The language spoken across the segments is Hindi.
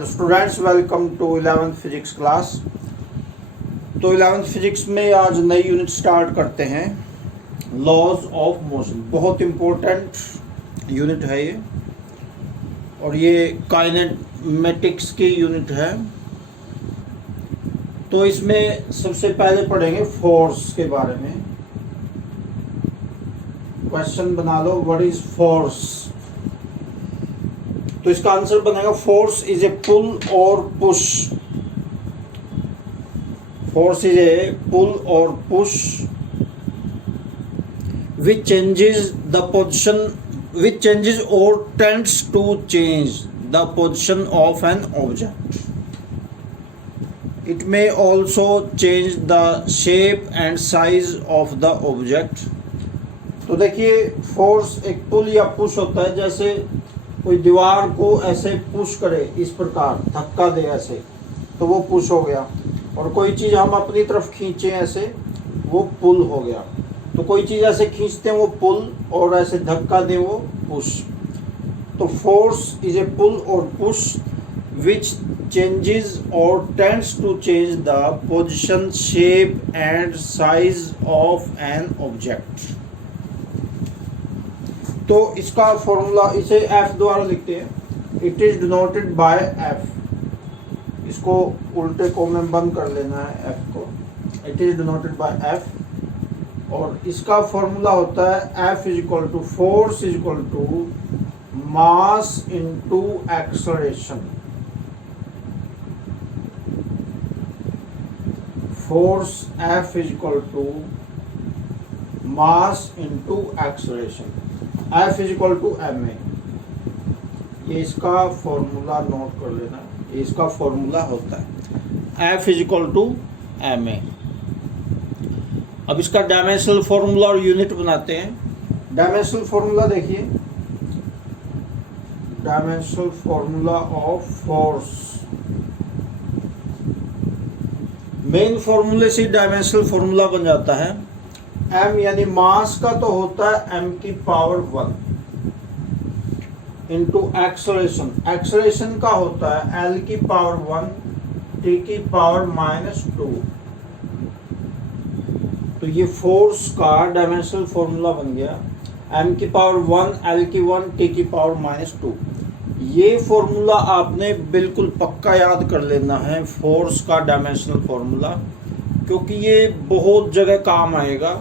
Hello students, welcome to 11th physics class. तो 11th फिजिक्स में आज नई यूनिट स्टार्ट करते हैं, लॉज ऑफ मोशन। बहुत इम्पोर्टेंट यूनिट है ये, और ये काइनेमेटिक्स की यूनिट है। तो इसमें सबसे पहले पढ़ेंगे फोर्स के बारे में। क्वेश्चन बना लो, व्हाट इज फोर्स। तो इसका आंसर बनेगा force is a pull or push. Force is a pull or push which changes the position, which changes or tends to change the position of an object. It may also change the shape and size of the object. तो देखिए, फोर्स एक पुल या पुश होता है। जैसे कोई दीवार को ऐसे पुश करे, इस प्रकार धक्का दे ऐसे, तो वो पुश हो गया। और कोई चीज़ हम अपनी तरफ खींचे ऐसे, वो पुल हो गया। तो कोई चीज़ ऐसे खींचते हैं वो पुल, और ऐसे धक्का दे वो पुश। तो force is a pull or push which changes or tends to change the position, shape and size of an object. तो इसका फॉर्मूला, इसे F द्वारा लिखते हैं। It is denoted by F। इसको उल्टे को में बंद कर लेना है F को। It is denoted by F, और इसका फॉर्मूला होता है F is equal to force is equal to mass into acceleration. Force F is equal to mass into acceleration. F is equal to ma। ये इसका फॉर्मूला नोट कर लेना, ये इसका फॉर्मूला होता है F is equal to ma। अब इसका डायमेंशनल फॉर्मूला और यूनिट बनाते हैं। डायमेंशनल फॉर्मूला देखिए, dimensional formula of force. Main फॉर्मूले से डायमेंशनल फॉर्मूला बन जाता है। m यानी मास का तो होता है m की पावर 1 इंटू एक्सेलरेशन। एक्सेलरेशन का होता है l की पावर 1 t की पावर -2। तो ये फोर्स का डायमेंशनल फॉर्मूला बन गया, m की पावर 1, l की 1, t की पावर -2। ये फॉर्मूला आपने बिल्कुल पक्का याद कर लेना है, फोर्स का डायमेंशनल फॉर्मूला, क्योंकि ये बहुत जगह काम आएगा।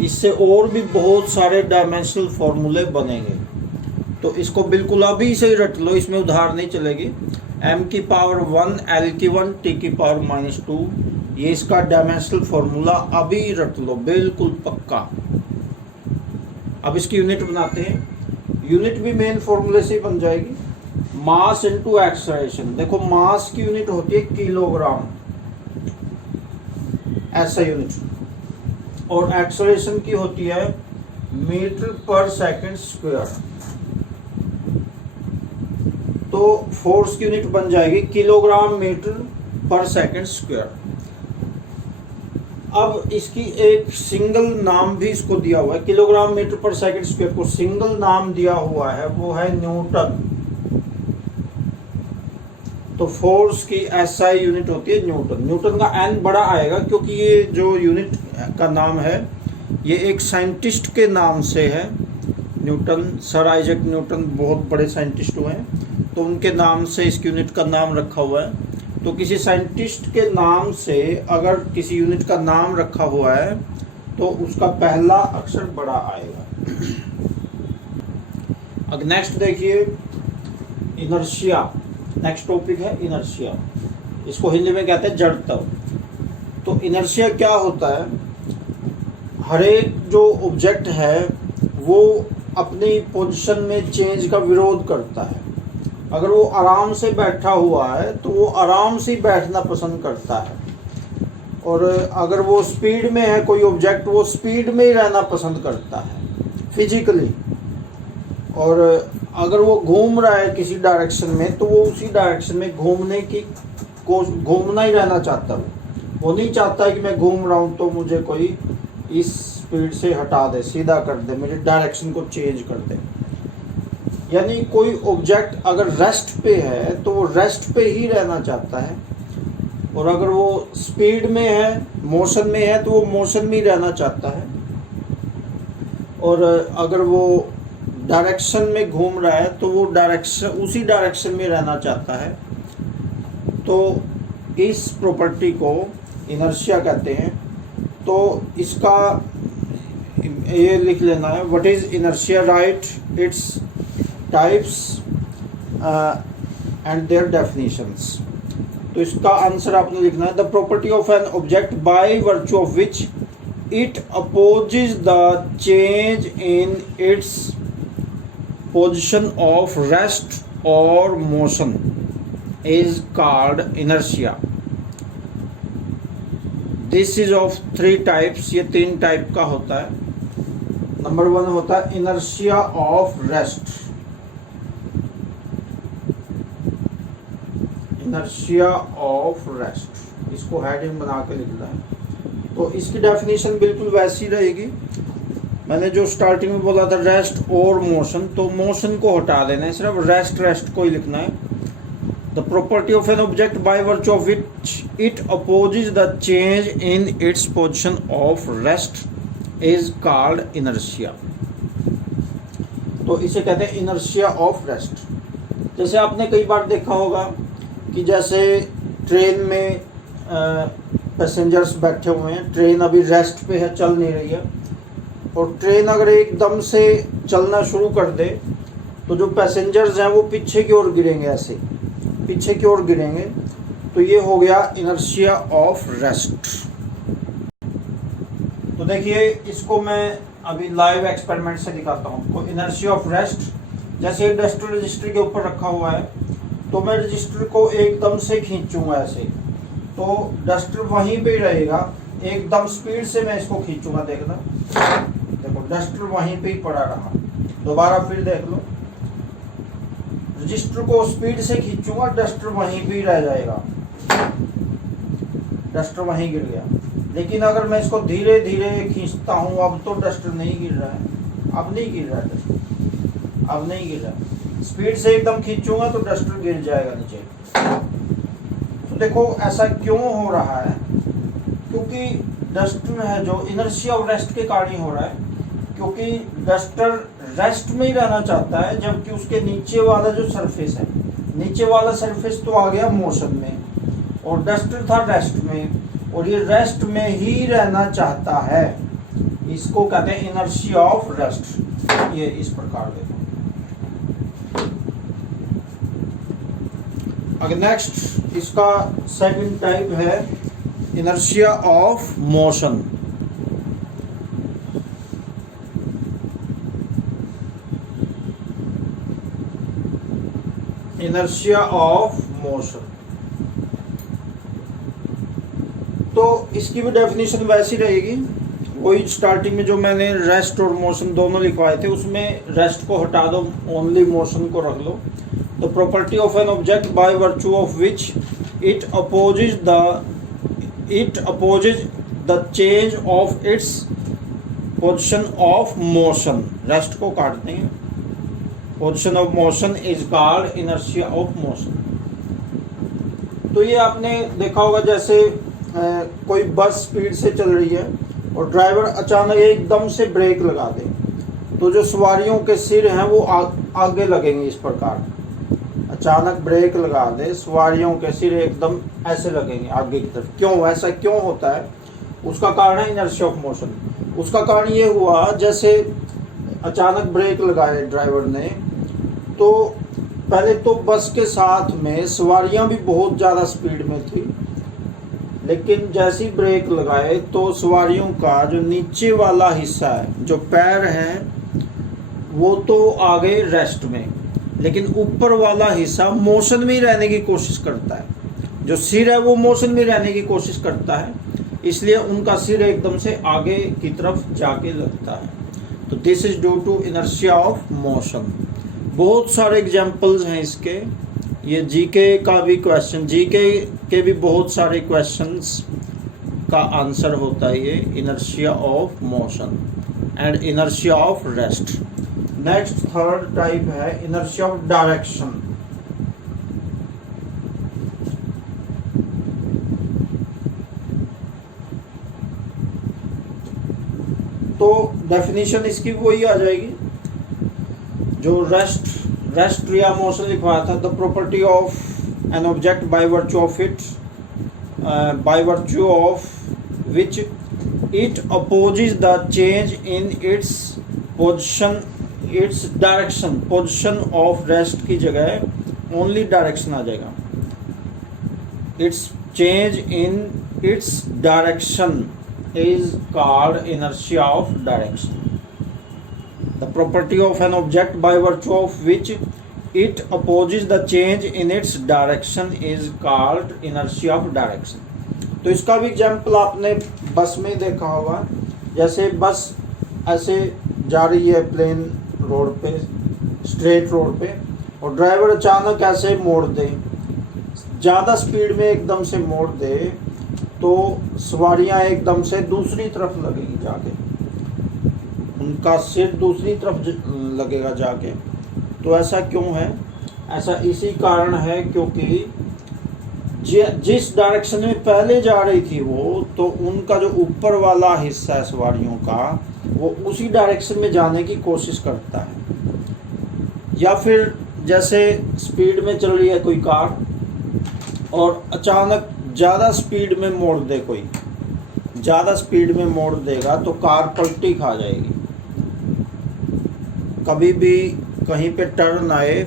इससे और भी बहुत सारे डायमेंशनल फॉर्मूले बनेंगे। तो इसको बिल्कुल अभी से ही रट लो, इसमें उधार नहीं चलेगी। m की पावर 1, l की 1, t की पावर -2, ये इसका डायमेंशनल फॉर्मूला अभी रट लो, बिल्कुल पक्का। अब इसकी यूनिट बनाते हैं। यूनिट भी मेन फॉर्मूले से ही बन जाएगी, मास इनटू एक्सेलरेशन। देखो, मास की यूनिट होती है किलोग्राम, ऐसा यूनिट, और एक्सेलरेशन की होती है मीटर पर सेकंड स्क्वायर। तो फोर्स की यूनिट बन जाएगी किलोग्राम मीटर पर सेकंड स्क्वायर। अब इसकी एक सिंगल नाम भी इसको दिया हुआ है। किलोग्राम मीटर पर सेकंड स्क्वायर को सिंगल नाम दिया हुआ है, वो है न्यूटन। तो फोर्स की SI यूनिट होती है न्यूटन। न्यूटन का N बड़ा आएगा, क्योंकि ये जो यूनिट का नाम है ये एक साइंटिस्ट के नाम से है। न्यूटन, सर आइजैक न्यूटन बहुत बड़े साइंटिस्ट हुए हैं, तो उनके नाम से इस यूनिट का नाम रखा हुआ है। तो किसी साइंटिस्ट के नाम से अगर किसी यूनिट का नाम रखा हुआ है तो उसका पहला अक्षर बड़ा आएगा। अब नेक्स्ट देखिए, इनर्शिया। नेक्स्ट टॉपिक है इनर्शिया। इसको हिंदी में कहते हैं जड़त्व। तो इनर्शिया क्या होता है? हर एक जो ऑब्जेक्ट है वो अपनी पोजीशन में चेंज का विरोध करता है। अगर वो आराम से बैठा हुआ है तो वो आराम से ही बैठना पसंद करता है, और अगर वो स्पीड में है कोई ऑब्जेक्ट, वो स्पीड में ही रहना पसंद करता है फिजिकली। और अगर वो घूम रहा है किसी डायरेक्शन में तो वो उसी डायरेक्शन में घूमना ही रहना चाहता है। वो नहीं चाहता है कि मैं घूम रहा हूँ तो मुझे कोई इस स्पीड से हटा दे, सीधा कर दे, मेरी डायरेक्शन को चेंज कर दे। यानी कोई ऑब्जेक्ट अगर रेस्ट पे है तो वो रेस्ट पे ही रहना चाहता है, और अगर वो स्पीड में है, मोशन में है, तो वो मोशन में ही रहना चाहता है, और अगर वो डायरेक्शन में घूम रहा है तो वो उसी डायरेक्शन में रहना चाहता है। तो इस प्रॉपर्टी को इनर्शिया कहते हैं। तो इसका ये लिख लेना है, what is inertia, write its types and their definitions. तो इसका आंसर आपने लिखना है, the property of an object by virtue of which it opposes the change in its position of rest और motion is called inertia. This is of 3 types, ये 3 टाइप का होता है। नंबर 1 होता है inertia of rest, inertia of rest, इसको हेडिंग बना के लिखना है। तो इसकी डेफिनेशन बिल्कुल वैसी रहेगी, मैंने जो स्टार्टिंग में बोला था रेस्ट और मोशन, तो मोशन को हटा देना है, सिर्फ रेस्ट को ही लिखना है। The property of an object by virtue of which it opposes the change in its position of rest is called inertia. तो इसे कहते हैं इनर्शिया ऑफ रेस्ट। जैसे आपने कई बार देखा होगा कि जैसे ट्रेन में पैसेंजर्स बैठे हुए हैं, ट्रेन अभी रेस्ट पे है, चल नहीं रही है, और ट्रेन अगर एकदम से चलना शुरू कर दे तो जो पैसेंजर्स हैं वो पीछे की ओर गिरेंगे, ऐसे पीछे की ओर गिरेंगे। तो ये हो गया इनर्शिया ऑफ रेस्ट। तो देखिए इसको मैं अभी लाइव एक्सपेरिमेंट से दिखाता हूँ। तो इनर्शिया ऑफ रेस्ट, जैसे डस्टर रजिस्टर के ऊपर रखा हुआ है, तो मैं रजिस्टर को एकदम से खींचूंगा ऐसे, तो डस्टर वहीं पे ही रहेगा। एकदम स्पीड से मैं इसको खींचूंगा, देखना, देखो डस्टर वहीं पे ही पड़ा रहा। दोबारा फिर देख लो, रजिस्टर को स्पीड से खींचूंगा, डस्टर वहीं पे ही रह जाएगा, डस्टर वहीं गिर गया। लेकिन अगर मैं इसको धीरे धीरे खींचता हूँ, अब तो डस्टर नहीं गिर रहा है, अब नहीं गिर रहा है डस्टर, अब नहीं गिर रहा। स्पीड से एकदम खींचूंगा तो डस्टर गिर जाएगा नीचे। तो देखो ऐसा क्यों हो रहा है, क्योंकि डस्टर है जो इनर्शिया ऑफ रेस्ट के कारण ही हो रहा है, क्योंकि डस्टर रेस्ट में ही रहना चाहता है, जबकि उसके नीचे वाला जो सरफेस है, नीचे वाला सरफेस तो आ गया मोशन में, और डस्टर था रेस्ट में, और ये रेस्ट में ही रहना चाहता है। इसको कहते हैं इनर्शिया ऑफ रेस्ट। ये इस प्रकार देखो। अगर नेक्स्ट इसका सेकंड टाइप है inertia of motion. Inertia of motion, तो इसकी भी डेफिनेशन वैसी रहेगी। वही स्टार्टिंग में जो मैंने रेस्ट और मोशन दोनों लिखवाए थे, उसमें रेस्ट को हटा दो, ओनली मोशन को रख लो। तो property of an object by virtue of which it opposes the change of its position of motion, rest को काट देंगे, position of motion is called inertia of motion. तो ये आपने देखा होगा, जैसे कोई बस स्पीड से चल रही है और ड्राइवर अचानक एकदम से ब्रेक लगा दे, तो जो सवारियों के सिर हैं वो आगे लगेंगे इस प्रकार। अचानक ब्रेक लगा दे, सवारियों के सिर एकदम ऐसे लगेंगे आगे की तरफ। क्यों, ऐसा क्यों होता है? उसका कारण है इनर्शिया ऑफ मोशन। उसका कारण ये हुआ, जैसे अचानक ब्रेक लगाए ड्राइवर ने, तो पहले तो बस के साथ में सवारियां भी बहुत ज़्यादा स्पीड में थी, लेकिन जैसे ही ब्रेक लगाए तो सवारियों का जो नीचे वाला हिस्सा है, जो पैर हैं, वो तो आ गए रेस्ट में, लेकिन ऊपर वाला हिस्सा मोशन में रहने की कोशिश करता है। जो सिर है वो मोशन में रहने की कोशिश करता है, इसलिए उनका सिर एकदम से आगे की तरफ जाके लगता है। तो this is due to inertia of motion. बहुत सारे एग्जाम्पल्स हैं इसके। ये जीके का भी क्वेश्चन, जीके के भी बहुत सारे क्वेश्चंस का आंसर होता है ये inertia of motion and inertia of rest. Next third type है इनर्शिया ऑफ डायरेक्शन। तो डेफिनेशन इसकी वही आ जाएगी जो रेस्ट या मोशन लिखवाया था। The property of an object by virtue of it by virtue of which it opposes the change in its position its direction. Position of rest की जगह ओनली डायरेक्शन आ जाएगा। It's change in its direction is called inertia of direction. The property of an object by virtue of which it opposes the change in its direction is called inertia of direction. तो इसका भी एग्जाम्पल आपने बस में देखा होगा। जैसे बस ऐसे जा रही है प्लेन रोड पे, स्ट्रेट रोड पे, और ड्राइवर अचानक ऐसे मोड़ दे, ज़्यादा स्पीड में एकदम से मोड़ दे, तो सवारियां एकदम से दूसरी तरफ लगेगी जाके, उनका सिर दूसरी तरफ लगेगा जाके। तो ऐसा क्यों है? ऐसा इसी कारण है क्योंकि जिस डायरेक्शन में पहले जा रही थी वो, तो उनका जो ऊपर वाला हिस्सा है सवारियों का, वो उसी डायरेक्शन में जाने की कोशिश करता है। या फिर जैसे स्पीड में चल रही है कोई कार और अचानक ज़्यादा स्पीड में मोड़ दे, कोई ज़्यादा स्पीड में मोड़ देगा तो कार पलटी खा जाएगी। कभी भी कहीं पे टर्न आए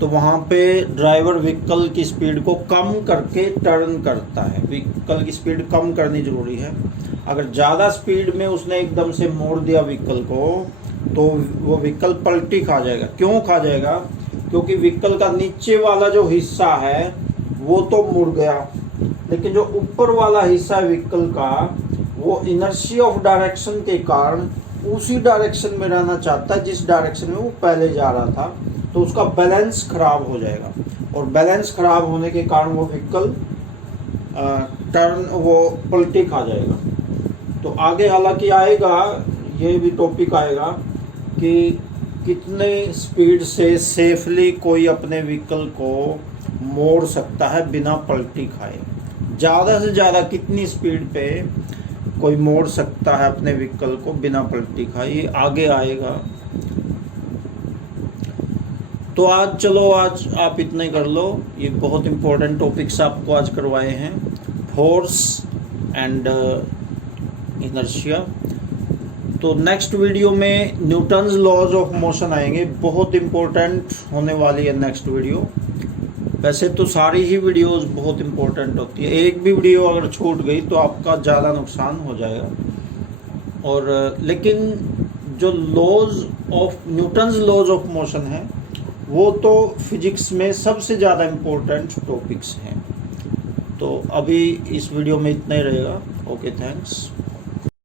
तो वहाँ पे ड्राइवर व्हीकल की स्पीड को कम करके टर्न करता है। व्हीकल की स्पीड कम करनी ज़रूरी है। अगर ज़्यादा स्पीड में उसने एकदम से मोड़ दिया व्हीकल को, तो वो व्हीकल पलटी खा जाएगा। क्यों खा जाएगा? क्योंकि व्हीकल का नीचे वाला जो हिस्सा है वो तो मुड़ गया, लेकिन जो ऊपर वाला हिस्सा है व्हीकल का, वो इनर्शिया ऑफ डायरेक्शन के कारण उसी डायरेक्शन में रहना चाहता है जिस डायरेक्शन में वो पहले जा रहा था। तो उसका बैलेंस खराब हो जाएगा, और बैलेंस खराब होने के कारण वो व्हीकल वो पलटी खा जाएगा। तो आगे हालांकि आएगा, ये भी टॉपिक आएगा कि कितने स्पीड से सेफली कोई अपने व्हीकल को मोड़ सकता है बिना पलटी खाए। ज़्यादा से ज़्यादा कितनी स्पीड पे कोई मोड़ सकता है अपने व्हीकल को बिना पलटी खाए, ये आगे आएगा। तो आज आप इतना ही कर लो। ये बहुत इंपॉर्टेंट टॉपिक्स आपको आज करवाए हैं, फोर्स एंड इनर्शिया। तो नेक्स्ट वीडियो में न्यूटन्स लॉज ऑफ मोशन आएंगे, बहुत इंपॉर्टेंट होने वाली है नेक्स्ट वीडियो। वैसे तो सारी ही वीडियोस बहुत इंपॉर्टेंट होती है, एक भी वीडियो अगर छूट गई तो आपका ज़्यादा नुकसान हो जाएगा। और लेकिन जो laws of Newton's laws of motion है वो तो फिजिक्स में सबसे ज़्यादा इम्पोर्टेंट टॉपिक्स हैं। तो अभी इस वीडियो में इतना ही रहेगा। Okay, thanks.